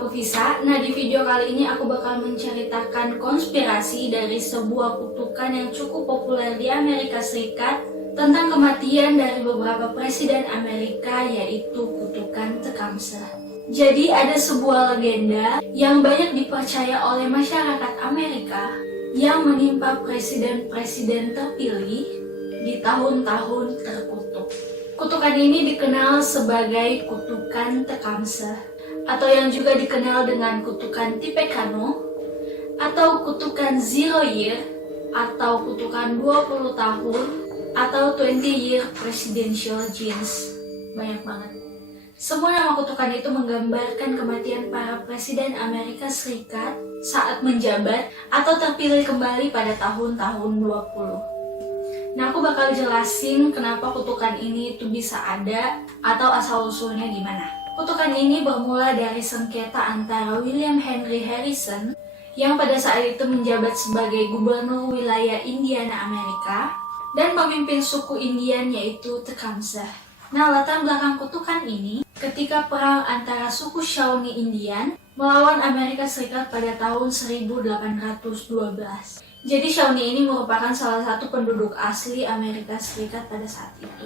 aku Visa. Nah, di video kali ini aku bakal menceritakan konspirasi dari sebuah kutukan yang cukup populer di Amerika Serikat tentang kematian dari beberapa presiden Amerika, yaitu kutukan Tecumseh. Jadi ada sebuah legenda yang banyak dipercaya oleh masyarakat Amerika yang menimpa presiden-presiden terpilih di tahun-tahun terkutuk. Kutukan ini dikenal sebagai kutukan Tecumseh, atau yang juga dikenal dengan kutukan Tippecanoe, atau kutukan Zero Year, atau kutukan 20 tahun, atau 20 Year Presidential Jinx. Banyak banget. Semua nama kutukan itu menggambarkan kematian para presiden Amerika Serikat saat menjabat atau terpilih kembali pada tahun-tahun 20. Nah, aku bakal jelasin kenapa kutukan ini itu bisa ada atau asal-usulnya gimana. Kutukan ini bermula dari sengketa antara William Henry Harrison yang pada saat itu menjabat sebagai gubernur wilayah Indiana, Amerika, dan pemimpin suku Indian yaitu Tecumseh. Nah, latar belakang kutukan ini ketika perang antara suku Shawnee Indian melawan Amerika Serikat pada tahun 1812. Jadi Shawnee ini merupakan salah satu penduduk asli Amerika Serikat pada saat itu.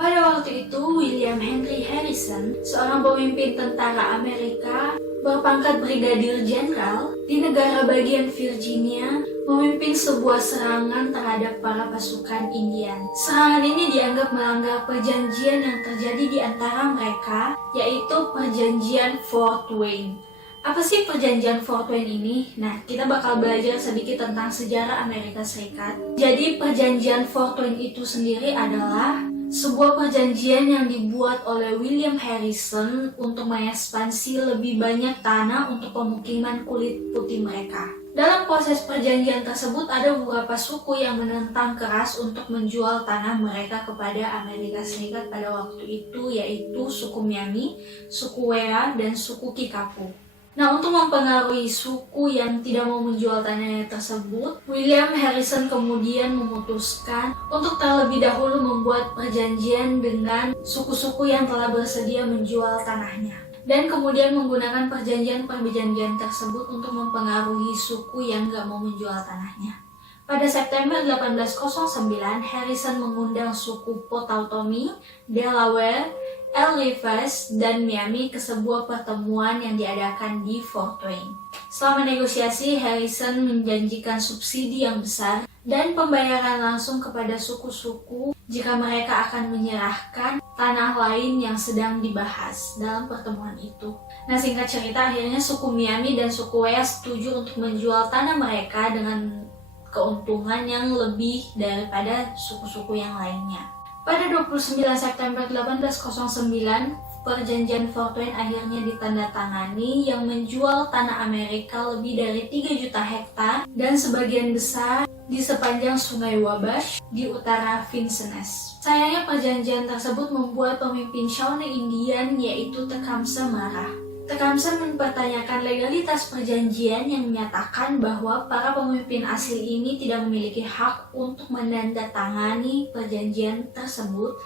Pada waktu itu, William Henry Harrison, seorang pemimpin tentara Amerika berpangkat Brigadir Jenderal di negara bagian Virginia, memimpin sebuah serangan terhadap para pasukan Indian. Serangan ini dianggap melanggar perjanjian yang terjadi di antara mereka, yaitu perjanjian Fort Wayne. Apa sih perjanjian Fort Wayne ini? Nah, kita bakal belajar sedikit tentang sejarah Amerika Serikat. Jadi, perjanjian Fort Wayne itu sendiri adalah sebuah perjanjian yang dibuat oleh William Harrison untuk mengekspansi lebih banyak tanah untuk pemukiman kulit putih mereka. Dalam proses perjanjian tersebut ada beberapa suku yang menentang keras untuk menjual tanah mereka kepada Amerika Serikat pada waktu itu, yaitu suku Miami, suku Wea, dan suku Kikapu. Nah, untuk mempengaruhi suku yang tidak mau menjual tanahnya tersebut, William Harrison kemudian memutuskan untuk terlebih dahulu membuat perjanjian dengan suku-suku yang telah bersedia menjual tanahnya. Dan kemudian menggunakan perjanjian tersebut untuk mempengaruhi suku yang gak mau menjual tanahnya. Pada September 1809, Harrison mengundang suku Potawatomi, Delaware, Levis, dan Miami ke sebuah pertemuan yang diadakan di Fort Wayne. Selama negosiasi, Harrison menjanjikan subsidi yang besar dan pembayaran langsung kepada suku-suku jika mereka akan menyerahkan tanah lain yang sedang dibahas dalam pertemuan itu. Nah, singkat cerita, akhirnya suku Miami dan suku Wea setuju untuk menjual tanah mereka dengan keuntungan yang lebih daripada suku-suku yang lainnya. Pada 29 September 1809, perjanjian Fort Wayne akhirnya ditandatangani yang menjual tanah Amerika lebih dari 3 juta hektar dan sebagian besar di sepanjang Sungai Wabash di utara Vincennes. Sayangnya perjanjian tersebut membuat pemimpin Shawnee Indian yaitu Tecumseh marah. Tecumseh mempertanyakan legalitas perjanjian yang menyatakan bahwa para pemimpin asli ini tidak memiliki hak untuk menandatangani perjanjian tersebut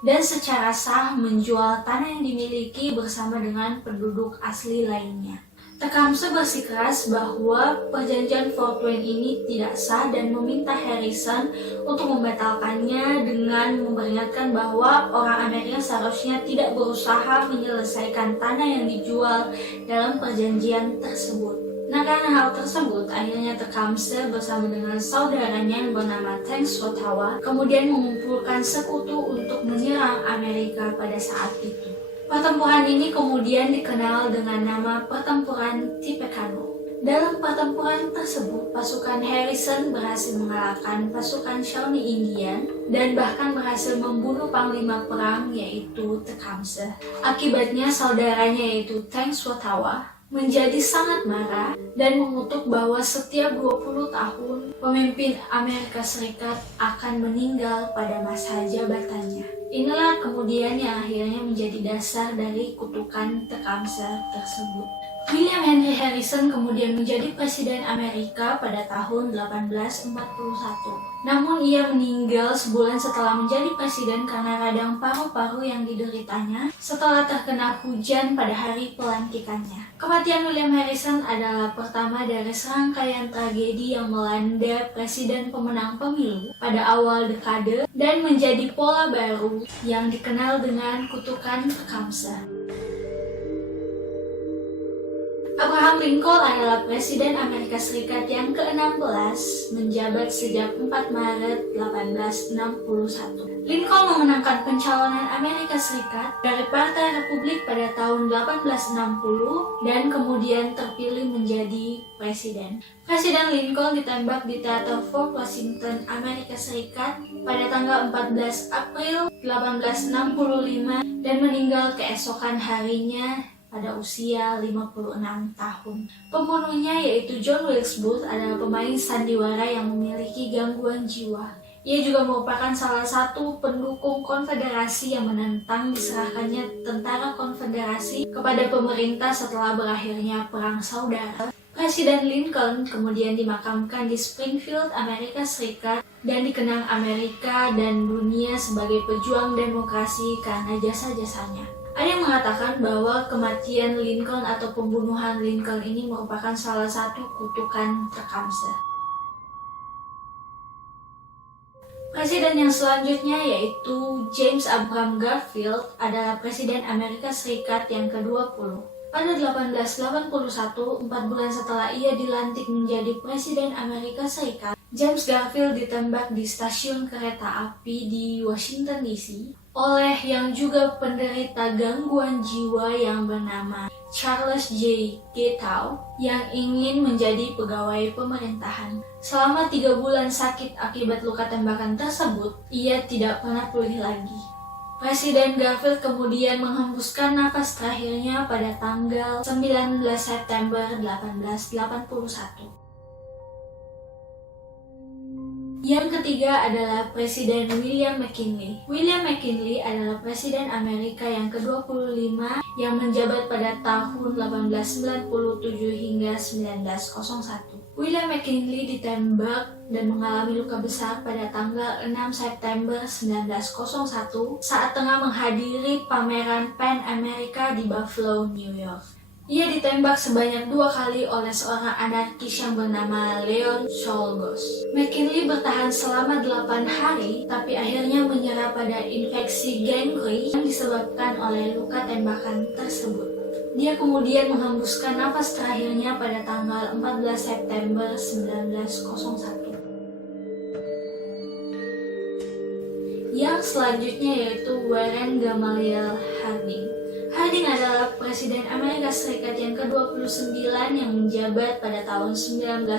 dan secara sah menjual tanah yang dimiliki bersama dengan penduduk asli lainnya. Tecumseh bersikeras bahwa perjanjian Fort Wayne ini tidak sah dan meminta Harrison untuk membatalkannya dengan memperingatkan bahwa orang Amerika seharusnya tidak berusaha menyelesaikan tanah yang dijual dalam perjanjian tersebut. Nah, karena hal tersebut, akhirnya Tecumseh bersama dengan saudaranya yang bernama Tenskwatawa kemudian mengumpulkan sekutu untuk menyerang Amerika pada saat itu. Pertempuran ini kemudian dikenal dengan nama Pertempuran Tippecanoe. Dalam pertempuran tersebut, pasukan Harrison berhasil mengalahkan pasukan Shawnee Indian dan bahkan berhasil membunuh panglima perang yaitu Tecumseh. Akibatnya saudaranya yaitu Tenskwatawa menjadi sangat marah dan mengutuk bahwa setiap 20 tahun pemimpin Amerika Serikat akan meninggal pada masa jabatannya. Inilah kemudian yang akhirnya menjadi dasar dari kutukan Tecumseh tersebut. William Henry Harrison kemudian menjadi Presiden Amerika pada tahun 1841. Namun ia meninggal sebulan setelah menjadi presiden karena radang paru-paru yang dideritanya setelah terkena hujan pada hari pelantikannya. Kematian William Harrison adalah pertama dari serangkaian tragedi yang melanda presiden pemenang pemilu pada awal dekade dan menjadi pola baru yang dikenal dengan kutukan Tecumseh. Abraham Lincoln adalah Presiden Amerika Serikat yang ke-16, menjabat sejak 4 Maret 1861. Lincoln memenangkan pencalonan Amerika Serikat dari Partai Republik pada tahun 1860 dan kemudian terpilih menjadi presiden. Presiden Lincoln ditembak di Teater Fort Washington, Amerika Serikat pada tanggal 14 April 1865 dan meninggal keesokan harinya pada usia 56 tahun. Pembunuhnya yaitu John Wilkes Booth adalah pemain sandiwara yang memiliki gangguan jiwa. Ia juga merupakan salah satu pendukung konfederasi yang menentang diserahkannya tentara konfederasi kepada pemerintah setelah berakhirnya Perang Saudara. Presiden Lincoln kemudian dimakamkan di Springfield, Amerika Serikat dan dikenang Amerika dan dunia sebagai pejuang demokrasi karena jasa-jasanya. Ada yang mengatakan bahwa kematian Lincoln atau pembunuhan Lincoln ini merupakan salah satu kutukan Tecumseh. Presiden yang selanjutnya yaitu James Abraham Garfield adalah Presiden Amerika Serikat yang ke-20. Pada 1881, 4 bulan setelah ia dilantik menjadi Presiden Amerika Serikat, James Garfield ditembak di stasiun kereta api di Washington DC oleh yang juga penderita gangguan jiwa yang bernama Charles J. Getow yang ingin menjadi pegawai pemerintahan. Selama 3 bulan sakit akibat luka tembakan tersebut, ia tidak pernah pulih lagi. Presiden Garfield kemudian menghembuskan napas terakhirnya pada tanggal 19 September 1881. Yang ketiga adalah Presiden William McKinley. William McKinley adalah Presiden Amerika yang ke-25 yang menjabat pada tahun 1897 hingga 1901. William McKinley ditembak dan mengalami luka besar pada tanggal 6 September 1901 saat tengah menghadiri pameran Pan America di Buffalo, New York. Ia ditembak sebanyak 2 kali oleh seorang anarkis yang bernama Leon Czolgosz. McKinley bertahan selama 8 hari, tapi akhirnya menyerah pada infeksi gangrene yang disebabkan oleh luka tembakan tersebut. Dia kemudian menghembuskan napas terakhirnya pada tanggal 14 September 1901. Yang selanjutnya yaitu Warren Gamaliel Harding. Harding adalah Presiden Amerika Serikat yang ke-29 yang menjabat pada tahun 1921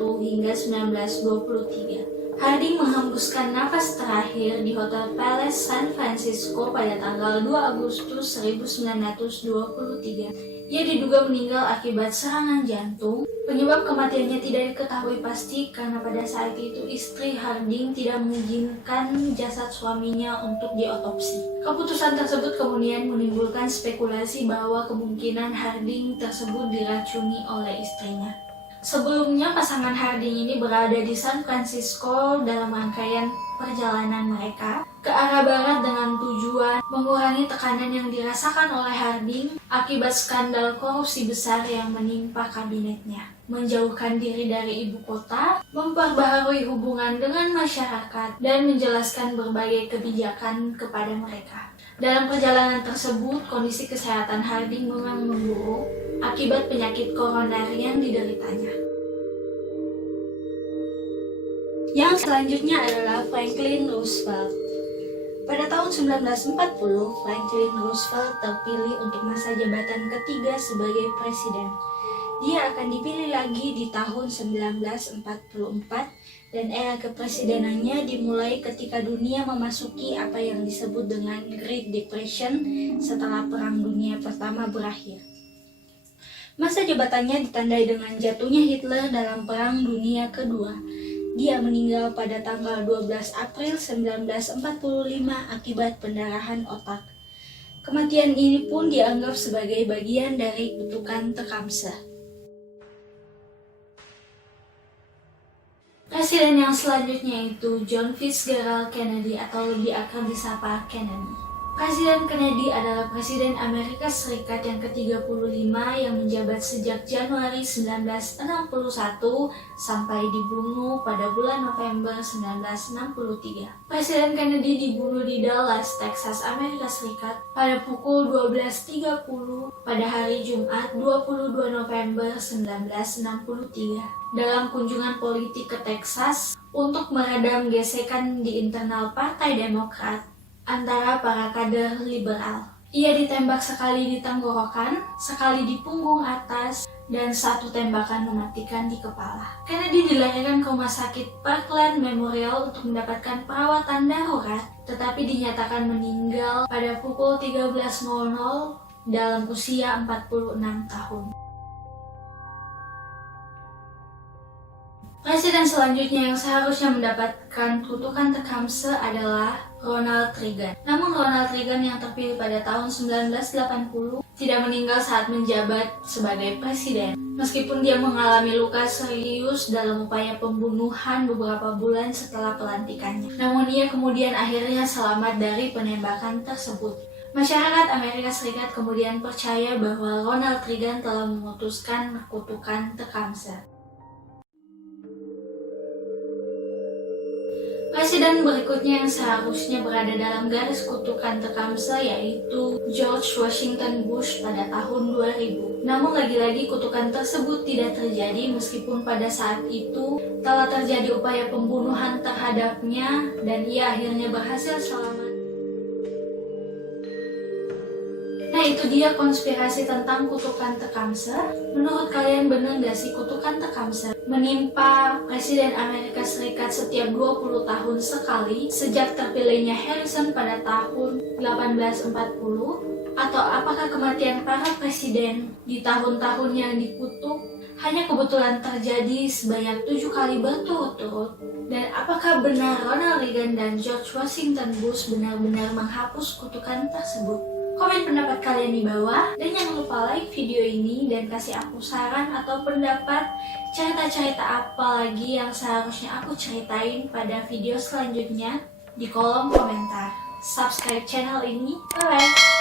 hingga 1923. Harding menghembuskan napas terakhir di Hotel Palace San Francisco pada tanggal 2 Agustus 1923. Ia diduga meninggal akibat serangan jantung. Penyebab kematiannya tidak diketahui pasti karena pada saat itu istri Harding tidak mengizinkan jasad suaminya untuk diotopsi. Keputusan tersebut kemudian menimbulkan spekulasi bahwa kemungkinan Harding tersebut diracuni oleh istrinya. Sebelumnya pasangan Harding ini berada di San Francisco dalam rangkaian perjalanan mereka ke arah barat dengan tujuan mengurangi tekanan yang dirasakan oleh Harding akibat skandal korupsi besar yang menimpa kabinetnya, menjauhkan diri dari ibu kota, memperbaharui hubungan dengan masyarakat, dan menjelaskan berbagai kebijakan kepada mereka. Dalam perjalanan tersebut, kondisi kesehatan Harding memang memburuk akibat penyakit koroner yang dideritanya. Yang selanjutnya adalah Franklin Roosevelt. Pada tahun 1940, Franklin Roosevelt terpilih untuk masa jabatan ketiga sebagai presiden. Dia akan dipilih lagi di tahun 1944 dan era kepresidenannya dimulai ketika dunia memasuki apa yang disebut dengan Great Depression setelah Perang Dunia Pertama berakhir. Masa jabatannya ditandai dengan jatuhnya Hitler dalam Perang Dunia Kedua. Dia meninggal pada tanggal 12 April 1945 akibat pendarahan otak. Kematian ini pun dianggap sebagai bagian dari kutukan Tecumseh. Presiden yang selanjutnya itu John Fitzgerald Kennedy atau lebih akrab disapa Kennedy. Presiden Kennedy adalah Presiden Amerika Serikat yang ke-35 yang menjabat sejak Januari 1961 sampai dibunuh pada bulan November 1963. Presiden Kennedy dibunuh di Dallas, Texas, Amerika Serikat pada pukul 12.30 pada hari Jumat 22 November 1963 dalam kunjungan politik ke Texas untuk meredam gesekan di internal Partai Demokrat antara para kader liberal. Ia ditembak sekali di tenggorokan, sekali di punggung atas, dan satu tembakan mematikan di kepala. Kennedy dilarikan ke rumah sakit Parkland Memorial untuk mendapatkan perawatan darurat, tetapi dinyatakan meninggal pada pukul 13.00 dalam usia 46 tahun. Presiden selanjutnya yang seharusnya mendapatkan kutukan Tecumseh adalah Ronald Reagan. Namun Ronald Reagan yang terpilih pada tahun 1980 tidak meninggal saat menjabat sebagai presiden. Meskipun dia mengalami luka serius dalam upaya pembunuhan beberapa bulan setelah pelantikannya. Namun ia kemudian akhirnya selamat dari penembakan tersebut. Masyarakat Amerika Serikat kemudian percaya bahwa Ronald Reagan telah memutuskan kutukan Tecumseh. Presiden berikutnya yang seharusnya berada dalam garis kutukan Tecumseh yaitu George Washington Bush pada tahun 2000. Namun lagi-lagi kutukan tersebut tidak terjadi meskipun pada saat itu telah terjadi upaya pembunuhan terhadapnya dan ia akhirnya berhasil selamat. Nah, itu dia konspirasi tentang kutukan Tecumseh. Menurut kalian benar gak sih kutukan Tecumseh menimpa Presiden Amerika Serikat setiap 20 tahun sekali sejak terpilihnya Harrison pada tahun 1840? Atau apakah kematian para presiden di tahun-tahun yang dikutuk hanya kebetulan terjadi sebanyak 7 kali berturut-turut? Dan apakah benar Ronald Reagan dan George Washington Bush benar-benar menghapus kutukan tersebut? Komen pendapat kalian di bawah, dan jangan lupa like video ini dan kasih aku saran atau pendapat cerita-cerita apa lagi yang seharusnya aku ceritain pada video selanjutnya di kolom komentar. Subscribe channel ini, bye!